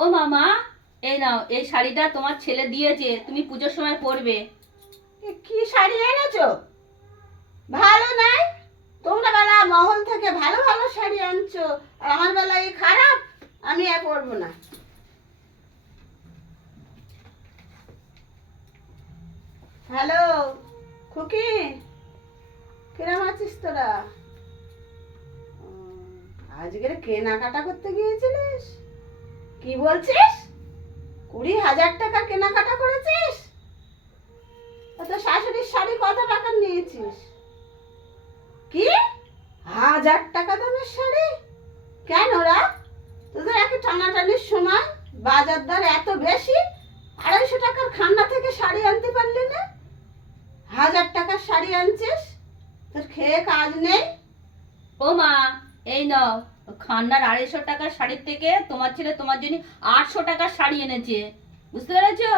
ও মামা, এই নাও, এই শাড়িটা তোমার ছেলে দিয়েছে, তুমি পুজোর সময় পরবে। কি শাড়ি এনেছো? ভালো নাই? তোমরা বেলা মহল থেকে ভালো ভালো শাড়ি আনছো, আর আমার বেলা এই খারাপ। আমি আর পরবো না। হ্যালো খুকি, কিরম আছিস তোরা? আজকের কেনাকাটা করতে গিয়েছিলিস? কি বলছিস? 20,000 টাকা কেনাকাটা করেছিস? তো শাশুড়ির শাড়ি কত টাকা নিয়েছিস? কি 1,000 টাকা দামের শাড়ি? কেন রা? তোদের একে টানাটানির সময় বাজার দর এত বেশি, 250 টাকার খান্না থেকে শাড়ি আনতে পারলি না? 1,000 টাকার শাড়ি আনছিস? তোর খেয়ে কাজ নেই? ও মা, এই নাও, খান্নার 250 টাকার শাড়ির থেকে তোমার ছেলে তোমার জন্য 800 টাকার শাড়ি এনেছে, বুঝতে পেরেছো?